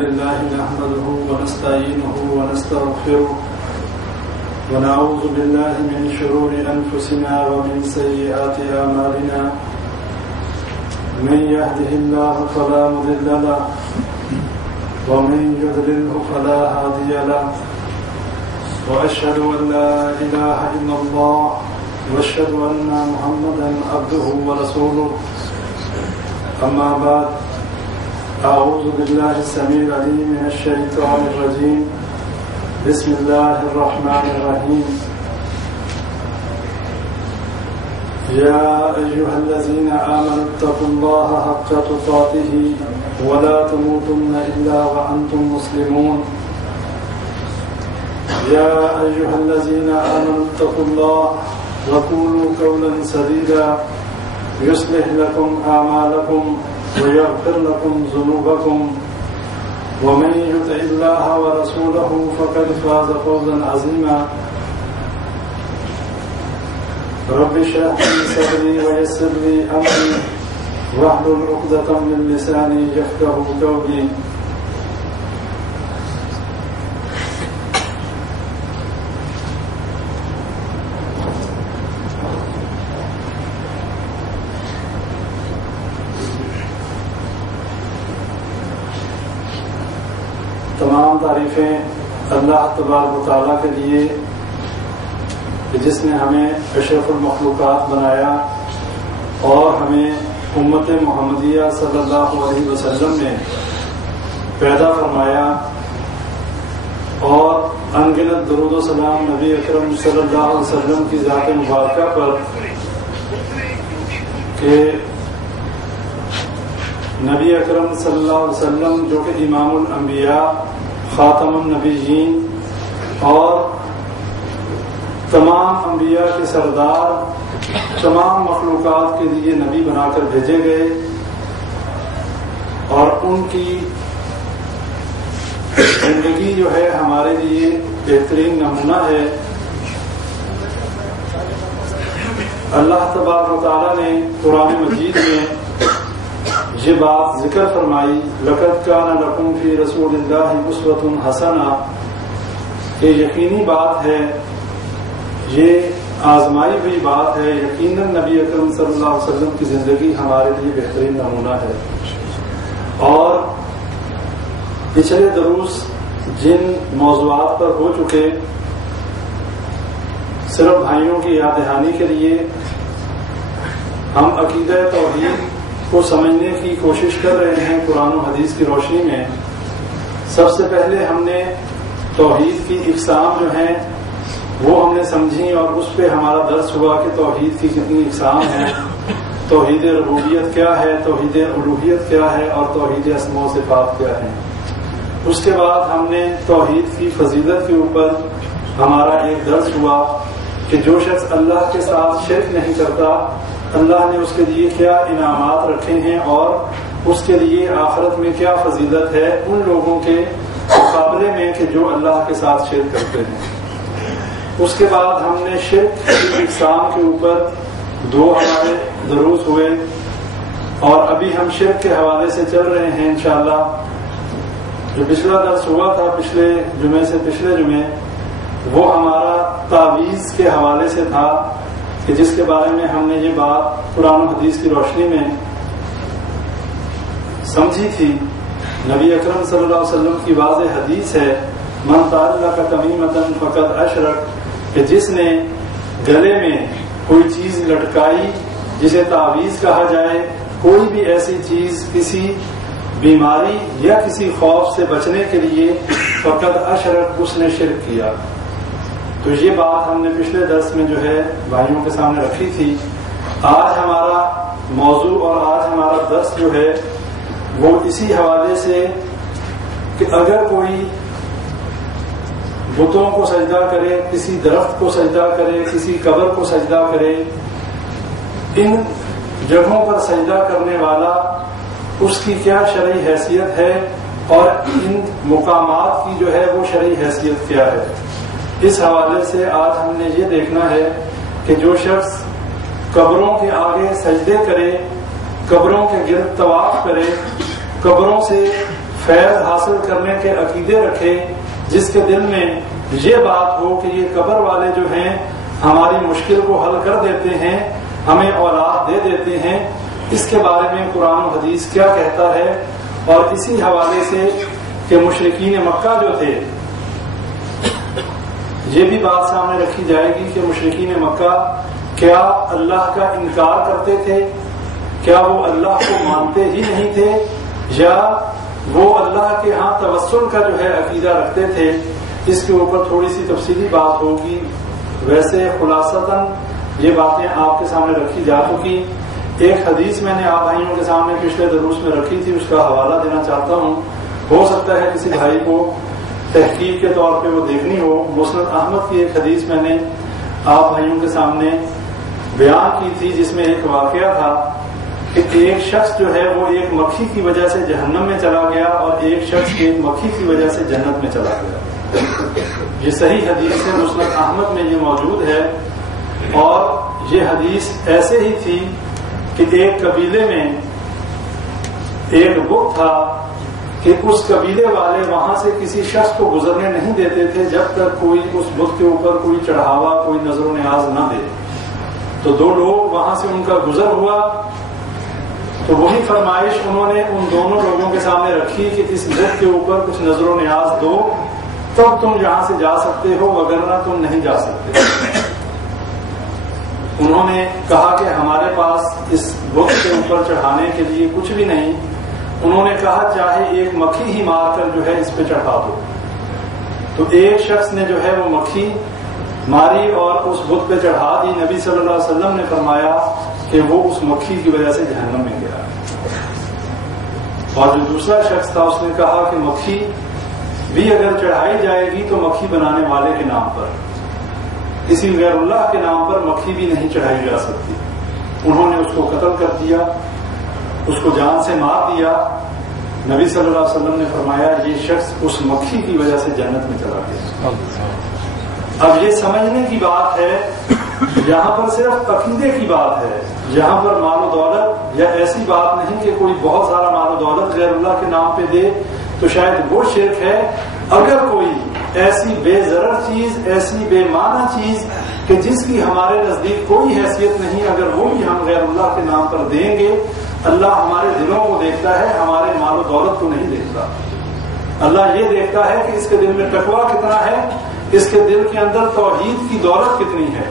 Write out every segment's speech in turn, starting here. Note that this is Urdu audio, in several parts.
لله نحمده ونستعينه ونستغفره ونعوذ بالله من شرور أنفسنا ومن سيئات أعمالنا من يهده الله فلا مضل له ومن يضلله فلا هادي له وأشهد أن لا إله إلا الله وأشهد أن محمدا عبده ورسوله أما بعد أعوذ بالله السميع العليم من الشيطان الرجيم بسم الله الرحمن الرحيم يا أيها الذين آمنوا اتقوا الله حق تقاته ولا تموتن إلا وأنتم مسلمون يا أيها الذين آمنوا اتقوا الله وقولوا قولا سديدا يصلح لكم أعمالكم ويغفر لكم ذنوبكم ومن يطع الله ورسوله فقد فاز فوزا عظيما رب اشرح لي صدري ويسر لي أمري واحلل عقدة من لساني يفقهوا قولي تمام تعریفیں اللہ تبارک و تعالیٰ کے لیے کہ جس نے ہمیں اشرف المخلوقات بنایا اور ہمیں امت محمدیہ صلی اللہ علیہ وسلم میں پیدا فرمایا اور انگنت درود و سلام نبی اکرم صلی اللہ علیہ وسلم کی ذات مبارکہ پر کہ نبی اکرم صلی اللہ علیہ وسلم جو کہ امام الانبیاء خاتم النبیین اور تمام انبیاء کے سردار تمام مخلوقات کے لیے نبی بنا کر بھیجے گئے اور ان کی زندگی جو ہے ہمارے لیے بہترین نمونہ ہے. اللہ تبارک و تعالیٰ نے قرآن مجید میں یہ بات ذکر فرمائی لقد کان لکم فی رسول اللہ اسوۃ حسنہ کہ یقینی بات ہے، یہ آزمائی ہوئی بات ہے، یقیناً نبی اکرم صلی اللہ علیہ وسلم کی زندگی ہمارے لیے بہترین نمونہ ہے. اور پچھلے دروس جن موضوعات پر ہو چکے صرف بھائیوں کی یاد دہانی کے لیے ہم عقیدہ توحید کو سمجھنے کی کوشش کر رہے ہیں قرآن و حدیث کی روشنی میں. سب سے پہلے ہم نے توحید کی اقسام جو ہیں وہ ہم نے سمجھی اور اس پہ ہمارا درس ہوا کہ توحید کی کتنی اقسام ہیں، توحید ربوبیت کیا ہے، توحید الوہیت کیا ہے اور توحید اسماء و صفات کیا ہے. اس کے بعد ہم نے توحید کی فضیلت کے اوپر ہمارا ایک درس ہوا کہ جو شخص اللہ کے ساتھ شرک نہیں کرتا اللہ نے اس کے لیے کیا انعامات رکھے ہیں اور اس کے لیے آخرت میں کیا فضیلت ہے ان لوگوں کے مقابلے میں کہ جو اللہ کے ساتھ شرک کرتے ہیں. اس کے بعد ہم نے شرک کی اقسام کے اوپر 2 ہمارے دروس ہوئے اور ابھی ہم شرک کے حوالے سے چل رہے ہیں انشاءاللہ. جو پچھلا درس ہوا تھا پچھلے جمعے سے پچھلے جمعے وہ ہمارا تعویذ کے حوالے سے تھا کہ جس کے بارے میں ہم نے یہ بات قرآن و حدیث کی روشنی میں سمجھی تھی. نبی اکرم صلی اللہ علیہ وسلم کی واضح حدیث ہے من تعلق تمیمۃ فقد اشرک کہ جس نے گلے میں کوئی چیز لٹکائی جسے تعویذ کہا جائے، کوئی بھی ایسی چیز کسی بیماری یا کسی خوف سے بچنے کے لیے فقد اشرک اس نے شرک کیا. تو یہ بات ہم نے پچھلے درس میں جو ہے بھائیوں کے سامنے رکھی تھی. آج ہمارا موضوع اور آج ہمارا درس جو ہے وہ اسی حوالے سے کہ اگر کوئی بتوں کو سجدہ کرے، کسی درخت کو سجدہ کرے، کسی قبر کو سجدہ کرے، ان جگہوں پر سجدہ کرنے والا اس کی کیا شرعی حیثیت ہے اور ان مقامات کی جو ہے وہ شرعی حیثیت کیا ہے. اس حوالے سے آج ہم نے یہ دیکھنا ہے کہ جو شخص قبروں کے آگے سجدے کرے، قبروں کے گرد طواف کرے، قبروں سے فیض حاصل کرنے کے عقیدے رکھے، جس کے دل میں یہ بات ہو کہ یہ قبر والے جو ہیں ہماری مشکل کو حل کر دیتے ہیں، ہمیں اولاد دے دیتے ہیں، اس کے بارے میں قرآن و حدیث کیا کہتا ہے؟ اور اسی حوالے سے کہ مشرکین مکہ جو تھے، یہ بھی بات سامنے رکھی جائے گی کہ مشرکین مکہ کیا اللہ کا انکار کرتے تھے؟ کیا وہ اللہ کو مانتے ہی نہیں تھے، یا وہ اللہ کے ہاں توسل کا جو ہے عقیدہ رکھتے تھے؟ اس کے اوپر تھوڑی سی تفصیلی بات ہوگی۔ ویسے خلاصتاً یہ باتیں آپ کے سامنے رکھی جا چکی۔ ایک حدیث میں نے آپ بھائیوں کے سامنے پچھلے دروس میں رکھی تھی، اس کا حوالہ دینا چاہتا ہوں، ہو سکتا ہے کسی بھائی کو تحقیق کے طور پہ وہ دیکھنی ہو۔ مسند احمد کی ایک حدیث میں نے آپ بھائیوں کے سامنے بیان کی تھی، جس میں ایک واقعہ تھا کہ ایک شخص جو ہے وہ ایک مکھی کی وجہ سے جہنم میں چلا گیا اور ایک شخص ایک مکھی کی وجہ سے جنت میں چلا گیا۔ یہ صحیح حدیث ہے، مسند احمد میں یہ موجود ہے۔ اور یہ حدیث ایسے ہی تھی کہ ایک قبیلے میں ایک بت تھا کہ اس قبیلے والے وہاں سے کسی شخص کو گزرنے نہیں دیتے تھے جب تک کوئی اس بت کے اوپر کوئی چڑھاوا، کوئی نظر و نیاز نہ دے۔ تو دو لوگ وہاں سے ان کا گزر ہوا، تو وہی فرمائش انہوں نے ان دونوں لوگوں کے سامنے رکھی کہ اس بت کے اوپر کچھ نظر و نیاز دو، تب تم یہاں سے جا سکتے ہو، وگرنہ تم نہیں جا سکتے۔ انہوں نے کہا کہ ہمارے پاس اس بت کے اوپر چڑھانے کے لیے کچھ بھی نہیں۔ انہوں نے کہا چاہے ایک مکھی ہی مار کر جو ہے اس پہ چڑھا دو۔ تو ایک شخص نے جو ہے وہ مکھی ماری اور اس بت پہ چڑھا دی۔ نبی صلی اللہ علیہ وسلم نے فرمایا کہ وہ اس مکھی کی وجہ سے جہنم میں گیا۔ اور جو دوسرا شخص تھا اس نے کہا کہ مکھی بھی اگر چڑھائی جائے گی تو مکھی بنانے والے کے نام پر، کسی غیر اللہ کے نام پر مکھی بھی نہیں چڑھائی جا سکتی۔ انہوں نے اس کو قتل کر دیا، اس کو جان سے مار دیا۔ نبی صلی اللہ علیہ وسلم نے فرمایا یہ شخص اس مکھی کی وجہ سے جنت میں چلا گیا۔ اب یہ سمجھنے کی بات ہے، یہاں پر صرف عقیدے کی بات ہے، یہاں پر مال و دولت یا ایسی بات نہیں کہ کوئی بہت سارا مال و دولت غیر اللہ کے نام پہ دے تو شاید وہ شرک ہے۔ اگر کوئی ایسی بے ضرر چیز، ایسی بے معنی چیز کہ جس کی ہمارے نزدیک کوئی حیثیت نہیں، اگر وہ بھی ہم غیر اللہ کے نام پر دیں گے، اللہ ہمارے دلوں کو دیکھتا ہے، ہمارے مال و دولت کو نہیں دیکھتا۔ اللہ یہ دیکھتا ہے کہ اس کے دل میں تقویٰ کتنا ہے، اس کے دل کے اندر توحید کی دولت کتنی ہے۔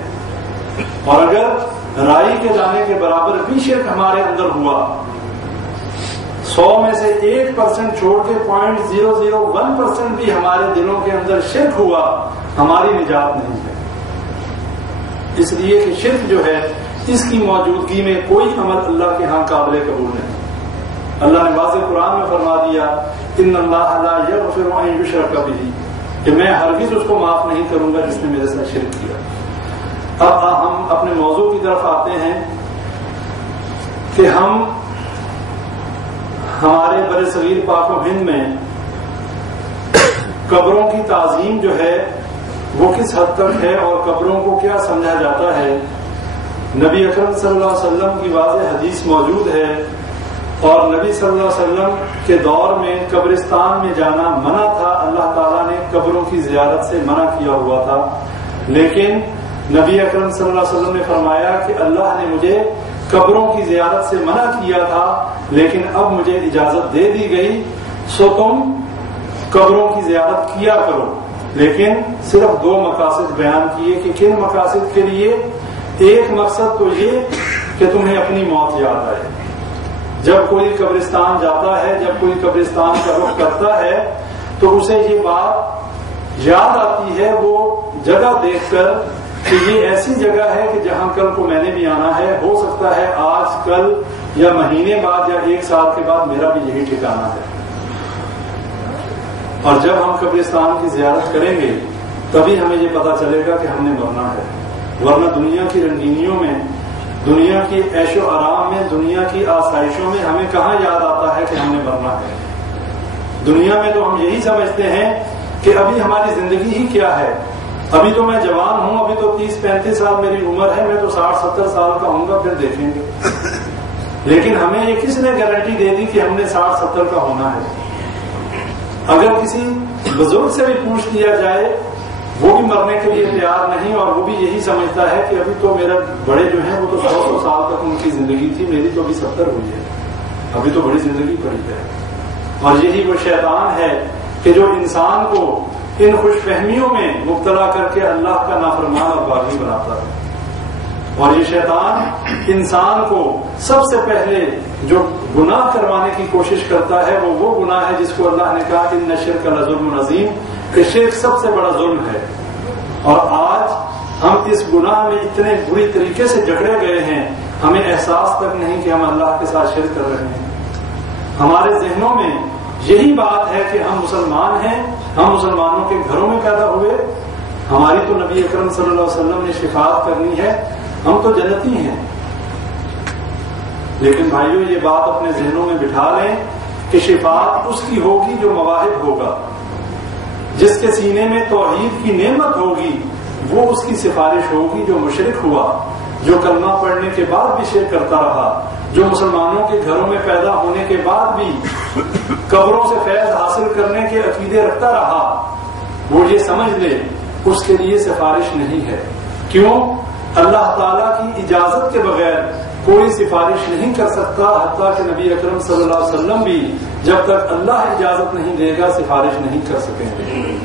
اور اگر رائی کے دانے کے برابر بھی شرک ہمارے اندر ہوا، 100 میں سے 1% چھوڑ کے 0.001% بھی ہمارے دلوں کے اندر شرک ہوا، ہماری نجات نہیں ہے۔ اس لیے کہ شرک جو ہے اس کی موجودگی میں کوئی عمل اللہ کے ہاں قابل قبول نہیں۔ اللہ نے واضح قرآن میں فرما دیا ان اللہ لا یغفر ان یشرک بہ، کہ میں ہرگز اس کو معاف نہیں کروں گا جس نے میرے ساتھ شرک کیا۔ اب ہم اپنے موضوع کی طرف آتے ہیں کہ ہم ہمارے بر صغیر پاک و ہند میں قبروں کی تعظیم جو ہے وہ کس حد تک ہے اور قبروں کو کیا سمجھا جاتا ہے۔ نبی اکرم صلی اللہ علیہ وسلم کی واضح حدیث موجود ہے، اور نبی صلی اللہ علیہ وسلم کے دور میں قبرستان میں جانا منع تھا، اللہ تعالیٰ نے قبروں کی زیارت سے منع کیا ہوا تھا۔ لیکن نبی اکرم صلی اللہ علیہ وسلم نے فرمایا کہ اللہ نے مجھے قبروں کی زیارت سے منع کیا تھا، لیکن اب مجھے اجازت دے دی گئی، سو تم قبروں کی زیارت کیا کرو۔ لیکن صرف 2 مقاصد بیان کیے کہ کن مقاصد کے لیے۔ ایک مقصد تو یہ کہ تمہیں اپنی موت یاد آئے۔ جب کوئی قبرستان جاتا ہے، جب کوئی قبرستان کا رخ کرتا ہے تو اسے یہ بات یاد آتی ہے، وہ جگہ دیکھ کر کہ یہ ایسی جگہ ہے کہ جہاں کل کو میں نے بھی آنا ہے، ہو سکتا ہے آج کل یا مہینے بعد یا 1 سال کے بعد میرا بھی یہی ٹھکانہ ہے۔ اور جب ہم قبرستان کی زیارت کریں گے تبھی ہمیں یہ پتا چلے گا کہ ہم نے مرنا ہے، ورنہ دنیا کی رنگینیوں میں، دنیا کی عیش و آرام میں، دنیا کی آسائشوں میں ہمیں کہاں یاد آتا ہے کہ ہم نے مرنا ہے۔ دنیا میں تو ہم یہی سمجھتے ہیں کہ ابھی ہماری زندگی ہی کیا ہے، ابھی تو میں جوان ہوں، ابھی تو 30-35 سال میری عمر ہے، میں تو 60-70 سال کا ہوں گا، پھر دیکھیں گے۔ لیکن ہمیں یہ کس نے گارنٹی دے دی کہ ہم نے 60-70 کا ہونا ہے؟ اگر کسی بزرگ سے بھی پوچھ لیا جائے وہ بھی مرنے کے لیے تیار نہیں، اور وہ بھی یہی سمجھتا ہے کہ ابھی تو میرا بڑے جو ہیں وہ تو 100 سال تک ان کی زندگی تھی، میری تو ابھی 70 ہوئی ہے، ابھی تو بڑی زندگی پڑی ہے۔ اور یہی وہ شیطان ہے کہ جو انسان کو ان خوش فہمیوں میں مبتلا کر کے اللہ کا نافرمان اور باغی بناتا ہے۔ اور یہ شیطان انسان کو سب سے پہلے جو گناہ کروانے کی کوشش کرتا ہے وہ گناہ ہے جس کو اللہ نے کہا ان الشرک لظلم عظیم، کہ شرک سب سے بڑا ظلم ہے۔ اور آج ہم اس گناہ میں اتنے بری طریقے سے جکڑے گئے ہیں، ہمیں احساس تک نہیں کہ ہم اللہ کے ساتھ شرک کر رہے ہیں۔ ہمارے ذہنوں میں یہی بات ہے کہ ہم مسلمان ہیں، ہم مسلمانوں کے گھروں میں پیدا ہوئے، ہماری تو نبی اکرم صلی اللہ علیہ وسلم نے شفاعت کرنی ہے، ہم تو جنتی ہیں۔ لیکن بھائیوں یہ بات اپنے ذہنوں میں بٹھا لیں کہ شفاعت اس کی ہوگی جو مواہب ہوگا، جس کے سینے میں توحید کی نعمت ہوگی، وہ اس کی سفارش ہوگی۔ جو مشرک ہوا، جو کلمہ پڑھنے کے بعد بھی شرک کرتا رہا، جو مسلمانوں کے گھروں میں پیدا ہونے کے بعد بھی قبروں سے فیض حاصل کرنے کے عقیدے رکھتا رہا، وہ یہ سمجھ لے اس کے لیے سفارش نہیں ہے۔ کیوں؟ اللہ تعالیٰ کی اجازت کے بغیر کوئی سفارش نہیں کر سکتا، حتیٰ کہ نبی اکرم صلی اللہ علیہ وسلم بھی جب تک اللہ اجازت نہیں دے گا سفارش نہیں کر سکیں گے۔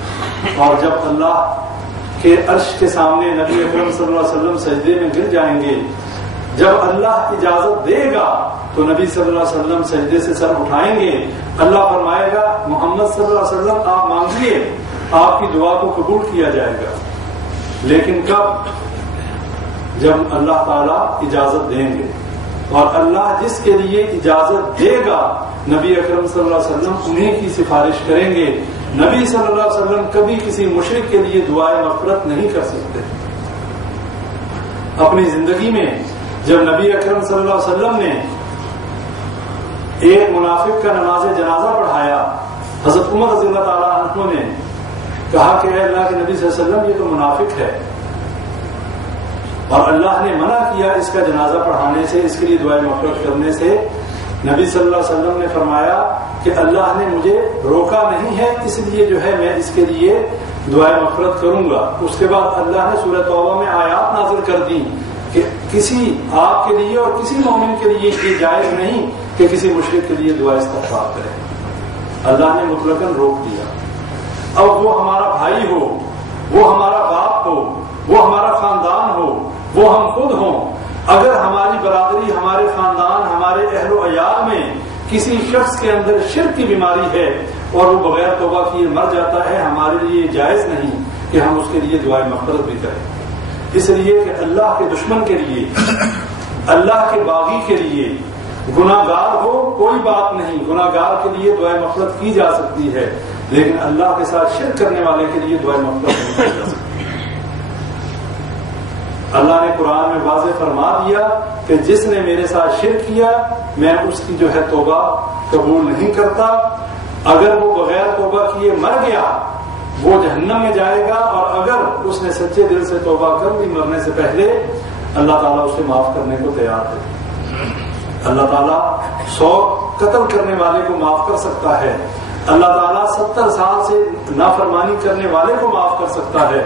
اور جب اللہ کے عرش کے سامنے نبی اکرم صلی اللہ علیہ وسلم سجدے میں گر جائیں گے، جب اللہ اجازت دے گا تو نبی صلی اللہ علیہ وسلم سجدے سے سر اٹھائیں گے، اللہ فرمائے گا محمد صلی اللہ علیہ وسلم آپ مانگیے، آپ کی دعا کو قبول کیا جائے گا۔ لیکن کب؟ جب اللہ تعالیٰ اجازت دیں گے، اور اللہ جس کے لیے اجازت دے گا نبی اکرم صلی اللہ علیہ وسلم انہیں کی سفارش کریں گے۔ نبی صلی اللہ علیہ وسلم کبھی کسی مشرک کے لیے دعائے مغفرت نہیں کر سکتے۔ اپنی زندگی میں جب نبی اکرم صلی اللہ علیہ وسلم نے ایک منافق کا نماز جنازہ پڑھایا، حضرت عمر رضی اللہ تعالیٰ عنہ نے کہا کہ اے اللہ کے نبی صلی اللہ علیہ وسلم یہ تو منافق ہے، اور اللہ نے منع کیا اس کا جنازہ پڑھانے سے، اس کے لیے دعائے مغفرت کرنے سے۔ نبی صلی اللہ علیہ وسلم نے فرمایا کہ اللہ نے مجھے روکا نہیں ہے، اس لیے جو ہے میں اس کے لیے دعائے مغفرت کروں گا۔ اس کے بعد اللہ نے سورہ توبہ میں آیات نازل کر دی کہ کسی آپ کے لیے اور کسی مومن کے لیے یہ جائز نہیں کہ کسی مشرک کے لیے دعا استغفار کرے۔ اللہ نے مطلقاً روک دیا۔ اب وہ ہمارا بھائی ہو، وہ ہمارا باپ ہو، وہ ہمارا خاندان ہو، وہ ہم خود ہوں، اگر ہماری برادری، ہمارے خاندان، ہمارے اہل و عیال میں کسی شخص کے اندر شرک کی بیماری ہے اور وہ بغیر توبہ کیے مر جاتا ہے، ہمارے لیے جائز نہیں کہ ہم اس کے لیے دعائے مغفرت بھی کریں، اس لیے کہ اللہ کے دشمن کے لیے، اللہ کے باغی کے لیے، گناہ گار ہو کوئی بات نہیں، گناہ گار کے لیے دعائے مغفرت کی جا سکتی ہے، لیکن اللہ کے ساتھ شرک کرنے والے کے لیے دعائے مغفرت نہیں کی جا سکتی۔ اللہ نے قرآن میں واضح فرما دیا کہ جس نے میرے ساتھ شرک کیا میں اس کی جو ہے توبہ قبول نہیں کرتا، اگر وہ بغیر توبہ کیے مر گیا وہ جہنم میں جائے گا، اور اگر اس نے سچے دل سے توبہ کر لی مرنے سے پہلے اللہ تعالیٰ اسے معاف کرنے کو تیار ہے۔ اللہ تعالیٰ 100 قتل کرنے والے کو معاف کر سکتا ہے، اللہ تعالیٰ 70 سال سے نافرمانی کرنے والے کو معاف کر سکتا ہے۔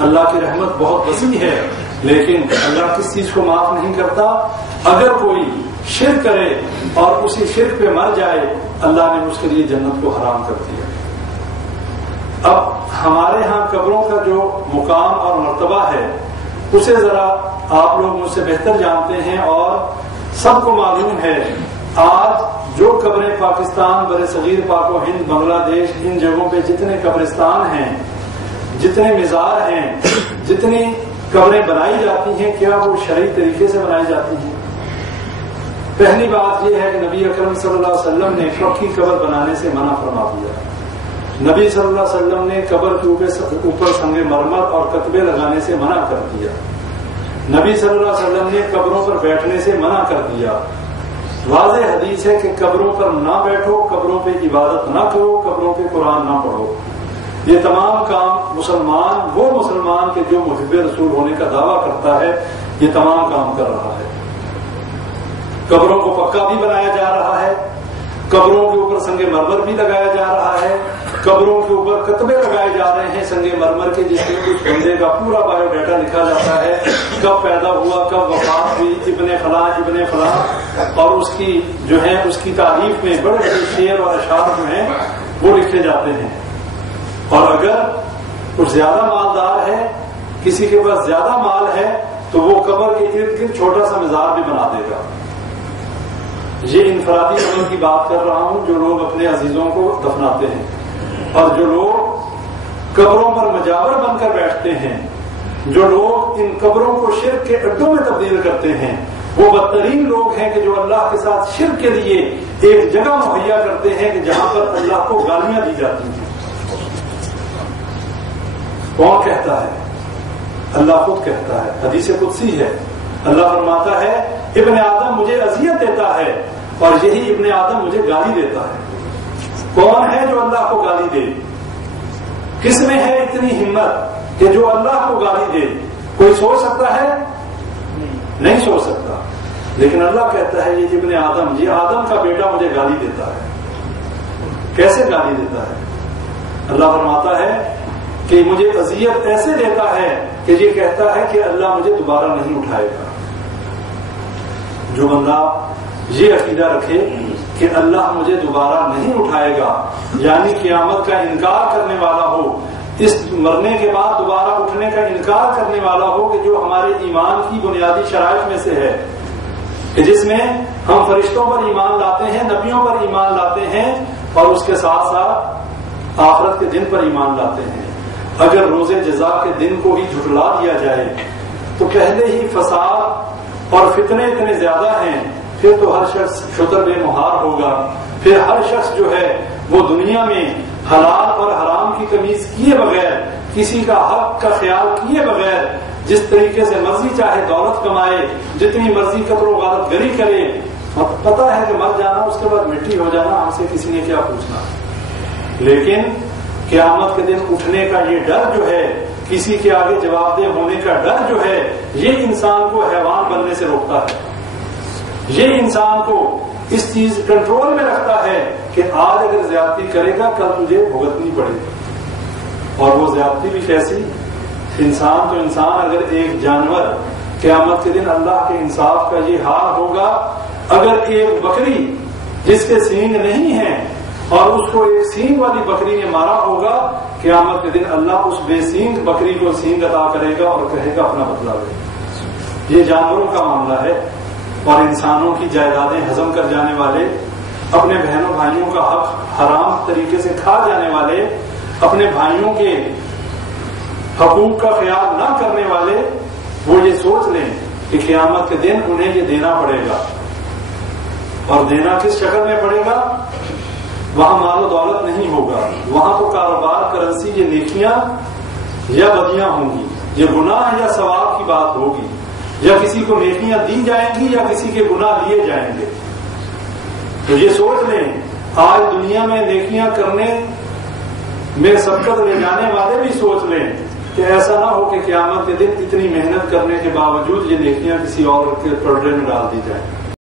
اللہ کی رحمت بہت وسیع ہے، لیکن اللہ کس چیز کو معاف نہیں کرتا؟ اگر کوئی شرک کرے اور اسی شرک پہ مر جائے اللہ نے اس کے لیے جنت کو حرام کر دیا۔ اب ہمارے ہاں قبروں کا جو مقام اور مرتبہ ہے اسے ذرا آپ لوگ مجھ سے بہتر جانتے ہیں، اور سب کو معلوم ہے آج جو قبریں پاکستان، برصغیر پاک و ہند، بنگلہ دیش، ان جگہوں پہ جتنے قبرستان ہیں، جتنے مزار ہیں، جتنی قبریں بنائی جاتی ہیں، کیا وہ شرعی طریقے سے بنائی جاتی ہیں؟ پہلی بات یہ ہے کہ نبی اکرم صلی اللہ علیہ وسلم نے پکی قبر بنانے سے منع فرما دیا۔ نبی صلی اللہ علیہ وسلم نے قبر کے اوپر سنگ مرمر اور کتبے لگانے سے منع کر دیا۔ نبی صلی اللہ علیہ وسلم نے قبروں پر بیٹھنے سے منع کر دیا۔ واضح حدیث ہے کہ قبروں پر نہ بیٹھو، قبروں پہ عبادت نہ کرو، قبروں پہ قرآن نہ پڑھو۔ یہ تمام کام وہ مسلمان کے جو محب رسول ہونے کا دعویٰ کرتا ہے یہ تمام کام کر رہا ہے۔ قبروں کو پکا بھی بنایا جا رہا ہے، قبروں کے اوپر سنگ مرمر بھی لگایا جا رہا ہے، قبروں کے اوپر کتبے لگائے جا رہے ہیں سنگ مرمر کے، جس میں کچھ بندے کا پورا بایو ڈیٹا لکھا جاتا ہے، کب پیدا ہوا، کب وفات ہوئی، ابن فلاں ابن فلاں، اور اس کی جو ہے اس کی تعریف میں بڑے بڑے شعر اور اشعار جو ہیں وہ لکھے جاتے ہیں۔ اور اگر کچھ زیادہ مالدار ہے، کسی کے پاس زیادہ مال ہے، تو وہ قبر کے ارد گرد چھوٹا سا مزار بھی بنا دے گا۔ یہ انفرادی عمل کی بات کر رہا ہوں جو لوگ اپنے عزیزوں کو دفناتے ہیں، اور جو لوگ قبروں پر مجاور بن کر بیٹھتے ہیں، جو لوگ ان قبروں کو شرک کے اڈوں میں تبدیل کرتے ہیں، وہ بدترین لوگ ہیں کہ جو اللہ کے ساتھ شرک کے لیے ایک جگہ مہیا کرتے ہیں کہ جہاں پر اللہ کو گالیاں دی جاتی ہیں۔ کون کہتا ہے؟ اللہ خود کہتا ہے، حدیث قدسی ہے، اللہ فرماتا ہے ابن آدم مجھے اذیت دیتا ہے اور یہی ابن آدم مجھے گالی دیتا ہے۔ کون ہے جو اللہ کو گالی دے؟ کس میں ہے اتنی ہمت کہ جو اللہ کو گالی دے؟ کوئی سوچ سکتا ہے؟ نہیں سوچ سکتا، لیکن اللہ کہتا ہے یہ ابن آدم، یہ آدم کا بیٹا مجھے گالی دیتا ہے۔ کیسے گالی دیتا ہے؟ اللہ فرماتا ہے کہ مجھے اذیت ایسے دیتا ہے کہ یہ کہتا ہے کہ اللہ مجھے دوبارہ نہیں اٹھائے گا۔ جو بندہ یہ عقیدہ رکھے کہ اللہ مجھے دوبارہ نہیں اٹھائے گا، یعنی قیامت کا انکار کرنے والا ہو، اس مرنے کے بعد دوبارہ اٹھنے کا انکار کرنے والا ہو، کہ جو ہمارے ایمان کی بنیادی شرائط میں سے ہے، کہ جس میں ہم فرشتوں پر ایمان لاتے ہیں، نبیوں پر ایمان لاتے ہیں، اور اس کے ساتھ ساتھ آخرت کے دن پر ایمان لاتے ہیں۔ اگر روز جزا کے دن کو ہی جھٹلا دیا جائے تو پہلے ہی فساد اور فتنے اتنے زیادہ ہیں، پھر تو ہر شخص شتر بے مہار ہوگا، پھر ہر شخص جو ہے وہ دنیا میں حلال اور حرام کی تمیز کیے بغیر، کسی کا حق کا خیال کیے بغیر، جس طریقے سے مرضی چاہے دولت کمائے، جتنی مرضی قتل و غارت گری کرے، پتا ہے کہ مر جانا، اس کے بعد مٹی ہو جانا، ہم سے کسی نے کیا پوچھنا۔ لیکن قیامت کے دن اٹھنے کا یہ ڈر جو ہے، کسی کے آگے جواب دہ ہونے کا ڈر جو ہے، یہ انسان کو حیوان بننے سے روکتا ہے، یہ انسان کو اس چیز کنٹرول میں رکھتا ہے کہ آج اگر زیادتی کرے گا کل تجھے بھگتنی پڑے گی۔ اور وہ زیادتی بھی کیسی؟ انسان تو انسان، اگر ایک جانور قیامت کے دن اللہ کے انصاف کا یہ حال ہوگا، اگر ایک بکری جس کے سینگ نہیں ہیں اور اس کو ایک سینگ والی بکری نے مارا ہوگا، قیامت کے دن اللہ اس بے سینگ بکری کو سینگ عطا کرے گا اور کہے گا اپنا بدلہ لے۔ یہ جانوروں کا معاملہ ہے، اور انسانوں کی جائیدادیں ہضم کر جانے والے، اپنے بہنوں بھائیوں کا حق حرام طریقے سے کھا جانے والے، اپنے بھائیوں کے حقوق کا خیال نہ کرنے والے، وہ یہ سوچ لیں کہ قیامت کے دن انہیں یہ دینا پڑے گا۔ اور دینا کس شکل میں پڑے گا؟ وہاں مال و دولت نہیں ہوگا، وہاں تو کاروبار، کرنسی، یہ نیکیاں یا بدیاں ہوں گی، یہ گناہ یا ثواب کی بات ہوگی، یا کسی کو نیکیاں دی جائیں گی یا کسی کے گناہ لیے جائیں گے۔ تو یہ سوچ لیں، آج دنیا میں نیکیاں کرنے میں سبقت لے جانے والے بھی سوچ لیں کہ ایسا نہ ہو کہ قیامت کے دن اتنی محنت کرنے کے باوجود یہ نیکیاں کسی اور کے پلڑے میں ڈال دی جائیں۔